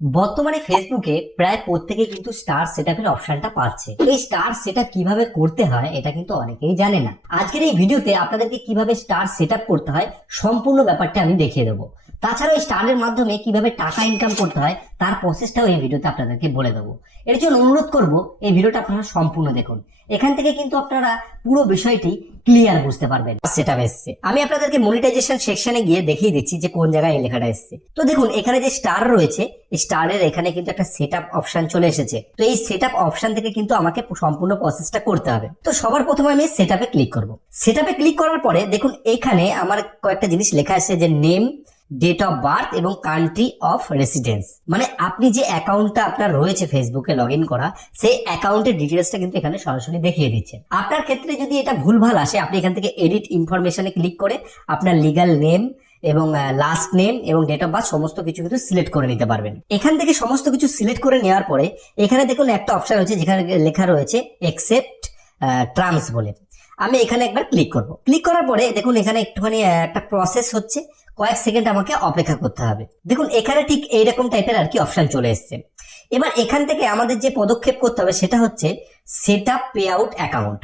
বর্তমানে ফেসবুকে প্রায় প্রত্যেকে কিন্তু স্টার সেটআপের অপশনটা পাচ্ছে। এই স্টার সেটআপ কিভাবে করতে হয় এটা কিন্তু অনেকেই জানে না। আজকের এই ভিডিওতে আপনাদেরকে কিভাবে স্টার সেটআপ করতে হয় সম্পূর্ণ ব্যাপারটা আমি দেখিয়ে দেবো। তাছাড়াও এই স্টারের মাধ্যমে কিভাবে টাকা ইনকাম করতে হয় তার প্রসেসটাও এই ভিডিওতে আপনাদেরকে বলে দেবো। এর জন্য অনুরোধ করব এই ভিডিওটা আপনারা সম্পূর্ণ দেখুন। এখান থেকে কিন্তু আপনারা পুরো বিষয়টি ক্লিয়ার বুঝতে পারবেন। সেটআপ এসছে, আমি আপনাদেরকে মনিটাইজেশন সেকশনে গিয়ে দেখিয়ে দিচ্ছি যে কোন জায়গায় এই লেখাটা এসছে। তো দেখুন এখানে যে স্টার রয়েছে, স্টারের এখানে কিন্তু একটা সেটআপ অপশন চলে এসেছে। তো এই সেটআপ অপশন থেকে কিন্তু আমাকে সম্পূর্ণ প্রসেসটা করতে হবে। তো সবার প্রথমে আমি সেটআপে ক্লিক করব। সেটআপে ক্লিক করার পরে দেখুন এখানে আমার কয়েকটা জিনিস লেখা আছে, যে নেম, ডেট অফ বার্থ এবং কান্ট্রি অফ রেসিডেন্স। মানে আপনি যে অ্যাকাউন্টটা আপনার রয়েছে ফেসবুকে লগ ইন করা, সেই অ্যাকাউন্টের ডিটেলসটা কিন্তু এখানে সরাসরি দেখিয়ে দিচ্ছে। আপনার ক্ষেত্রে যদি এটা ভুলভাল আসে, আপনি এখান থেকে এডিট ইনফরমেশনে ক্লিক করে আপনার লিগ্যাল নেম এবং লাস্ট নেম এবং ডেট অফ বার্থ সমস্ত কিছু কিন্তু সিলেক্ট করে নিতে পারবেন। এখান থেকে সমস্ত কিছু সিলেক্ট করে নেওয়ার পরে এখানে দেখুন একটা অপশন রয়েছে যেখানে লেখা রয়েছে একসেপ্ট টার্মস বলে। আমি এখানে একবার ক্লিক করব। ক্লিক করার পরে দেখুন এখানে একটুখানি একটা প্রসেস হচ্ছে, কয়েক সেকেন্ড আমাকে অপেক্ষা করতে হবে। দেখুন এখানে ঠিক এইরকম টাইপের আর কি অপশন চলে এসছে। এবার এখান থেকে আমাদের যে পদক্ষেপ করতে হবে সেটা হচ্ছে set up pay out account.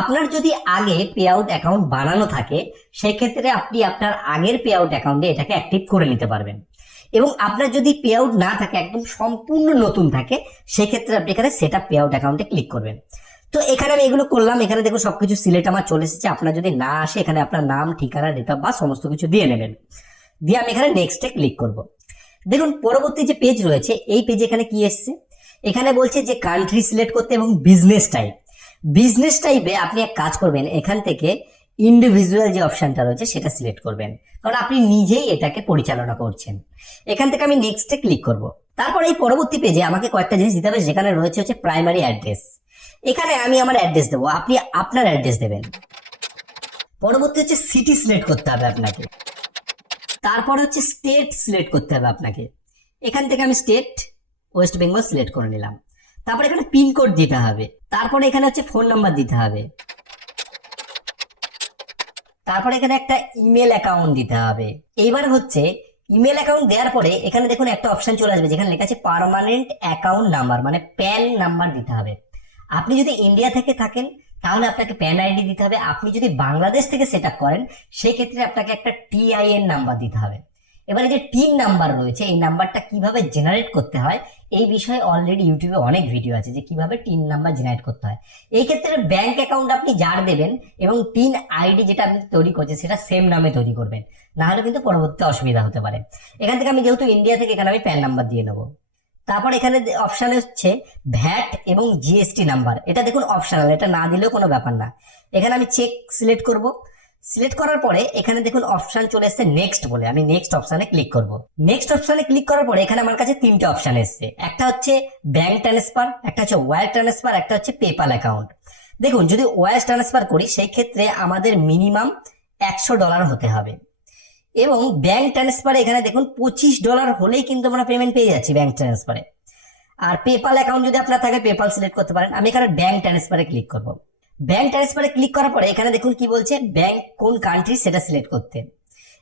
আপনার যদি আগে পে আউট অ্যাকাউন্ট বানানো থাকে সেক্ষেত্রে আপনি আপনার আগের পে আউট অ্যাকাউন্টে এটাকে অ্যাক্টিভ করে নিতে পারবেন। এবং আপনার যদি পে আউট না থাকে, একদম সম্পূর্ণ নতুন থাকে, সেক্ষেত্রে আপনি এখানে সেট আপ পে আউট অ্যাকাউন্টে ক্লিক করবেন। তো এখানে আমি এগুলো করলাম। এখানে দেখুন সবকিছু সিলেক্ট আমার চলে এসেছে। আপনার যদি না আসে এখানে আপনার নাম, ঠিকানা, ডেট অফ বার্থ সমস্ত কিছু দিয়ে নেবেন। দিয়ে আমি এখানে নেক্সটে ক্লিক করব। দেখুন পরবর্তী যে পেজ রয়েছে এই পেজে এখানে কি এসছে, এখানে বলছে যে কান্ট্রি সিলেক্ট করতে এবং বিজনেস টাইপ। বিজনেস টাইপে আপনি এক কাজ করবেন, এখান থেকে ইন্ডিভিজুয়াল যে অপশনটা রয়েছে সেটা সিলেক্ট করবেন, কারণ আপনি নিজেই এটাকে পরিচালনা করছেন। এখান থেকে আমি নেক্সটে ক্লিক করব। তারপর এই পরবর্তী পেজে আমাকে কয়েকটা জিনিস দিতে হবে, যেখানে রয়েছে হচ্ছে প্রাইমারি অ্যাড্রেস। এখানে আমি আমার অ্যাড্রেস দেবো, আপনি আপনার অ্যাড্রেস দেবেন। পরবর্তী হচ্ছে সিটি সিলেক্ট করতে হবে আপনাকে। তারপর হচ্ছে স্টেট সিলেক্ট করতে হবে আপনাকে। এখান থেকে আমি স্টেট ওয়েস্ট বেঙ্গল সিলেক্ট করে নিলাম। তারপর এখানে পিনকোড দিতে হবে। তারপরে এখানে হচ্ছে ফোন নাম্বার দিতে হবে। তারপরে এখানে একটা ইমেল অ্যাকাউন্ট দিতে হবে। এইবার হচ্ছে ইমেল অ্যাকাউন্ট দেওয়ার পরে এখানে দেখুন একটা অপশন চলে আসবে যেখানে লেখা আছে পার্মানেন্ট অ্যাকাউন্ট নাম্বার, মানে প্যান নাম্বার দিতে হবে। আপনি যদি ইন্ডিয়া থেকে থাকেন তাহলে আপনাকে প্যান আইডি দিতে হবে। আপনি যদি বাংলাদেশ থেকে সেট আপ করেন সেক্ষেত্রে আপনাকে একটা টিআইএন নাম্বার দিতে হবে। এবারে যে টিন নাম্বার রয়েছে এই নাম্বারটা কিভাবে জেনারেট করতে হয় এই বিষয়ে অলরেডি ইউটিউবে অনেক ভিডিও আছে যে কিভাবে টিন নাম্বার জেনারেট করতে হয়। এই ক্ষেত্রে ব্যাংক অ্যাকাউন্ট আপনি যার দেবেন এবং টিন আইডি যেটা আপনি তৈরি করছেন সেটা সেম নামে তৈরি করবেন, না হলে কিন্তু পরবর্তী অসুবিধা হতে পারে। এখান থেকে আমি যেহেতু ইন্ডিয়া থেকে এখানে আমি প্যান নাম্বার দিয়ে নেবো। তারপর এখানে অপশন হচ্ছে ভ্যাট এবং জিএসটি নাম্বার। এটা দেখুন অপশনাল, এটা না দিলেও কোনো ব্যাপার না। এখানে আমি চেক সিলেক্ট করব। সিলেক্ট করার পরে এখানে দেখুন অপশন চলে এসেছে নেক্সট বলে, আমি নেক্সট অপশনে ক্লিক করব। নেক্সট অপশনে ক্লিক করার পরে এখানে আমার কাছে তিনটে অপশন এসেছে, একটা হচ্ছে ব্যাংক ট্রান্সফার, একটা হচ্ছে ওয়্যার ট্রান্সফার, একটা হচ্ছে পেপাল অ্যাকাউন্ট। দেখুন যদি ওয়্যার ট্রান্সফার করি সেই ক্ষেত্রে আমাদের মিনিমাম $100 হতে হবে। এবং ব্যাংক ট্রান্সফারে এখানে দেখুন $25 হলেই কিন্তু আমরা পেমেন্ট পেয়ে যাচ্ছি ব্যাংক ট্রান্সফারে। আর পেপাল অ্যাকাউন্ট যদি আপনার থাকে পেপাল সিলেক্ট করতে পারেন। আমি এখানে ব্যাংক ট্রান্সফারে ক্লিক করব। ব্যাংক ট্রান্সফারে ক্লিক করার পরে এখানে দেখুন কি বলছে, ব্যাংক কোন কান্ট্রি সেটা সিলেক্ট করতে।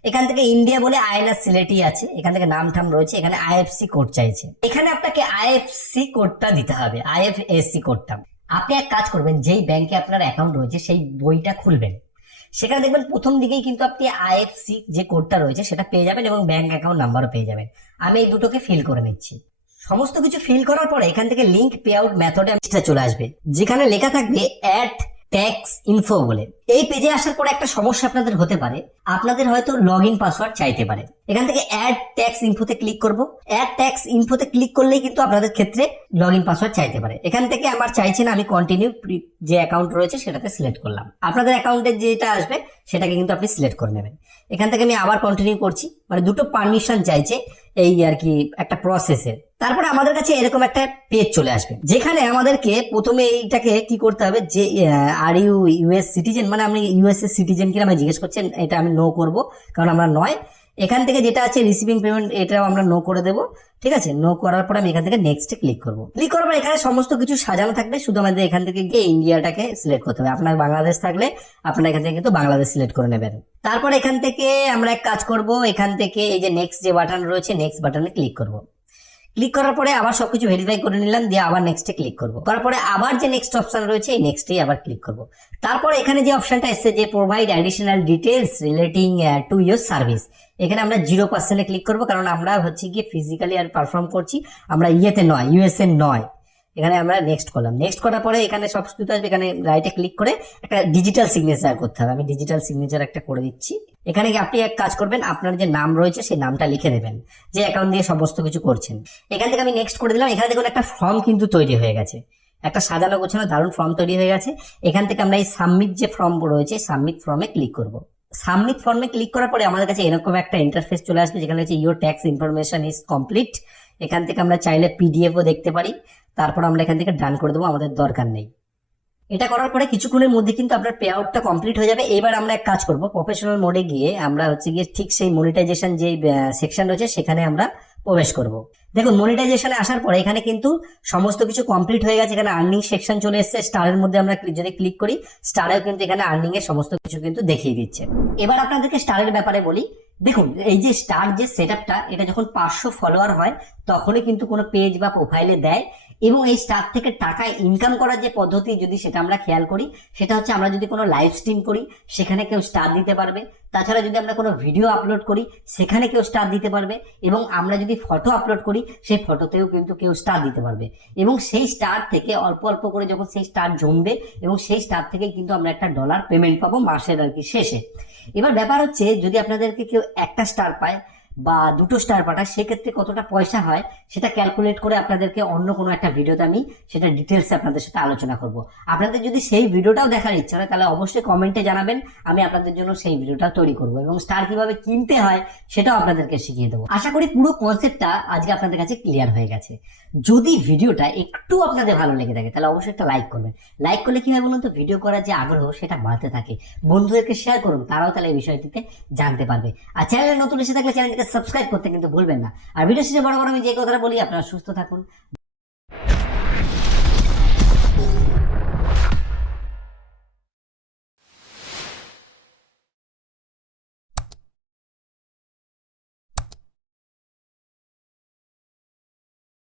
এখান থেকে ইন্ডিয়া বলে আইএনআর সিলেক্টই আছে, এখান থেকে নাম ঠাম রয়েছে, এখানে আইএফসি কোড চাইছে। এখানে আপনাকে আইএফসি কোডটা দিতে হবে, আইএফএসসি কোডটা। আপনি এক কাজ করবেন, যেই ব্যাংকে আপনার অ্যাকাউন্ট রয়েছে সেই বইটা খুলবেন, সেখানে দেখবেন প্রথম দিকেই কিন্তু আপনি আইএফসি যে কোডটা রয়েছে সেটা পেয়ে যাবেন এবং ব্যাংক অ্যাকাউন্ট নাম্বারও পেয়ে যাবেন। আমি এই দুটোকে ফিল করে নিচ্ছি। সমস্ত কিছু ফিল করার পরে এখান থেকে লিঙ্ক পে আউট মেথডে চলে আসবে, যেখানে লেখা থাকবে অ্যাড ট্যাক্স ইনফো বলে। এই পেজে আসার পরে একটা সমস্যা আপনাদের হতে পারে, আপনাদের হয়তো লগ ইন পাসওয়ার্ড চাইতে পারে। এখান থেকে অ্যাড ট্যাক্স ইনফোতে ক্লিক করব। অ্যাড ট্যাক্স ইনফোতে ক্লিক করলেই কিন্তু আপনাদের ক্ষেত্রে লগ ইন পাসওয়ার্ড চাইতে পারে। এখান থেকে আমার চাইছে না, আমি কন্টিনিউ যে অ্যাকাউন্ট রয়েছে সেটাতে সিলেক্ট করলাম। আপনাদের অ্যাকাউন্টের যেটা আসবে সেটাকে কিন্তু আপনি সিলেক্ট করে নেবেন। এখান থেকে আমি আবার কন্টিনিউ করছি, মানে দুটো পারমিশন চাইছে এই আর কি একটা প্রসেসের। তারপরে আমাদের কাছে এরকম একটা পেজ চলে আসবে যেখানে আমাদেরকে প্রথমে এইটাকে কি করতে হবে, যে আর ইউ ইউএস সিটিজেন, মানে আপনি ইউএস এর সিটিজেন কিনা আমি জিজ্ঞেস করছেন, এটা আমি নো করব কারণ আমরা নয়। এখান থেকে যেটা আছে রিসিভিং পেমেন্ট, এটাও আমরা নো করে দেবো। ঠিক আছে, নো করার পরে আমি এখান থেকে নেক্সটে ক্লিক করব। ক্লিক করার পর এখানে সমস্ত কিছু সাজানো থাকবে, শুধু আমাদের এখান থেকে গিয়ে ইন্ডিয়াটাকে সিলেক্ট করতে হবে। আপনার বাংলাদেশ থাকলে আপনারা এখান থেকে কিন্তু বাংলাদেশ সিলেক্ট করে নেবেন। তারপর এখান থেকে আমরা এক কাজ করব, এখান থেকে এই যে নেক্সট যে বাটন রয়েছে নেক্সট বাটনে ক্লিক করব। ক্লিক করার পরে আবার সবকিছু ভেরিফাই করে নিলাম, দিয়ে আবার নেক্সটে ক্লিক করবো। করার পরে আবার যে নেক্সট অপশন রয়েছে এই নেক্সটেই আবার ক্লিক করবো। তারপরে এখানে যে অপশনটা এসছে যে provide additional details relating to your service, এখানে আমরা 0% ক্লিক করবো, কারণ আমরা হচ্ছে গিয়ে ফিজিক্যালি আর পারফর্ম করছি, আমরা ইয়েতে নয়, ইউএসএ নয়। এখানে আমরা নেক্সট করলাম। নেক্সট করার পরে এখানে সব কিছু আসবে, এখানে রাইটে ক্লিক করে একটা ডিজিটাল সিগনেচার করতে হবে। আমি ডিজিটাল সিগনেচার একটা করে দিচ্ছি। এখানে আপনি এক কাজ করবেন, আপনার যে নাম রয়েছে সেই নামটা লিখে দেবেন, যে অ্যাকাউন্ট দিয়ে সমস্ত কিছু করছেন। এখান থেকে আমি নেক্সট করে দিলাম। এখানে দেখুন একটা ফর্ম কিন্তু তৈরি হয়ে গেছে, একটা সাজানো গোছানো দারুণ ফর্ম তৈরি হয়ে গেছে। এখান থেকে আমরা এই সাবমিট যে ফর্ম রয়েছে সাবমিট ফর্মে ক্লিক করব। সাবমিট ফর্মে ক্লিক করার পরে আমাদের কাছে এরকম একটা ইন্টারফেস চলে আসবে, যেখানে হচ্ছে your tax information is complete. এখান থেকে আমরা চাইলে পিডিএফও দেখতে পারি, তারপর আমরা এখান থেকে ডান করে দেবো, আমাদের দরকার নেই। এটা করার পরে কিছুক্ষণের মধ্যে কিন্তু আপনার পে আউটটা কমপ্লিট হয়ে যাবে। এবার আমরা এক কাজ করব, প্রফেশনাল মোডে গিয়ে আমরা হচ্ছে গিয়ে ঠিক সেই মনিটাইজেশন যে সেকশন রয়েছে সেখানে আমরা প্রবেশ করব। দেখুন মনিটাইজেশনে আসার পরে এখানে কিন্তু সমস্ত কিছু কমপ্লিট হয়ে গেছে। এখানে আর্নিং সেকশন চলে এসেছে, স্টারের মধ্যে আমরা যদি ক্লিক করি স্টারেও কিন্তু এখানে আর্নিং এর সমস্ত কিছু কিন্তু দেখিয়ে দিচ্ছে। এবার আপনাদেরকে স্টারের ব্যাপারে বলি। দেখুন এই যে স্টার যে সেটআপটা, এটা যখন 500 ফলোয়ার হয় তখনই কিন্তু কোনো পেজ বা প্রোফাইলে দেয়। এবং এই স্টার থেকে টাকা ইনকাম করার যে পদ্ধতি যদি সেটা আমরা খেয়াল করি, সেটা হচ্ছে আমরা যদি কোনো লাইভ স্ট্রিম করি সেখানে কেউ স্টার দিতে পারবে। তাছাড়া যদি আমরা কোনো ভিডিও আপলোড করি সেখানে কেউ স্টার দিতে পারবে। এবং আমরা যদি ফটো আপলোড করি সেই ফটোতেও কিন্তু কেউ স্টার দিতে পারবে। এবং সেই স্টার থেকে অল্প অল্প করে যখন সেই স্টার জমবে, এবং সেই স্টার থেকে কিন্তু আমরা একটা ডলার পেমেন্ট পাবো মাসের আর কি শেষে। এবার ব্যাপার হচ্ছে যদি আপনাদেরকে কেউ একটা স্টার পায় বা দুটো স্টার পাঠায় সেক্ষেত্রে কতটা পয়সা হয় সেটা ক্যালকুলেট করে আপনাদেরকে অন্য কোনো একটা ভিডিওতে আমি সেটা ডিটেলসে আপনাদের সাথে আলোচনা করব। আপনাদের যদি সেই ভিডিওটাও দেখার ইচ্ছা হয় তাহলে অবশ্যই কমেন্টে জানাবেন, আমি আপনাদের জন্য সেই ভিডিওটা তৈরি করব এবং স্টার কিভাবে কিনতে হয় সেটাও আপনাদেরকে শিখিয়ে দেবো। আশা করি পুরো কনসেপ্টটা আজকে আপনাদের কাছে ক্লিয়ার হয়ে গেছে। যদি ভিডিওটা একটু আপনাদের ভালো লেগে থাকে তাহলে অবশ্যই একটা লাইক করবেন। লাইক করলে কি হয় বলুন তো, ভিডিও করার যে আগ্রহ সেটা বাড়তে থাকে। বন্ধুদেরকে শেয়ার করুন, তারাও তাহলে এই বিষয়টিতে জানতে পারবে। আর চ্যানেলে নতুন এসে থাকলে চ্যানেলটিকে সাবস্ক্রাইব করতে কিন্তু ভুলবেন না। আর ভিডিও শেষে বড় বড় আমি যে কথাটা বলি, আপনারা সুস্থ থাকুন।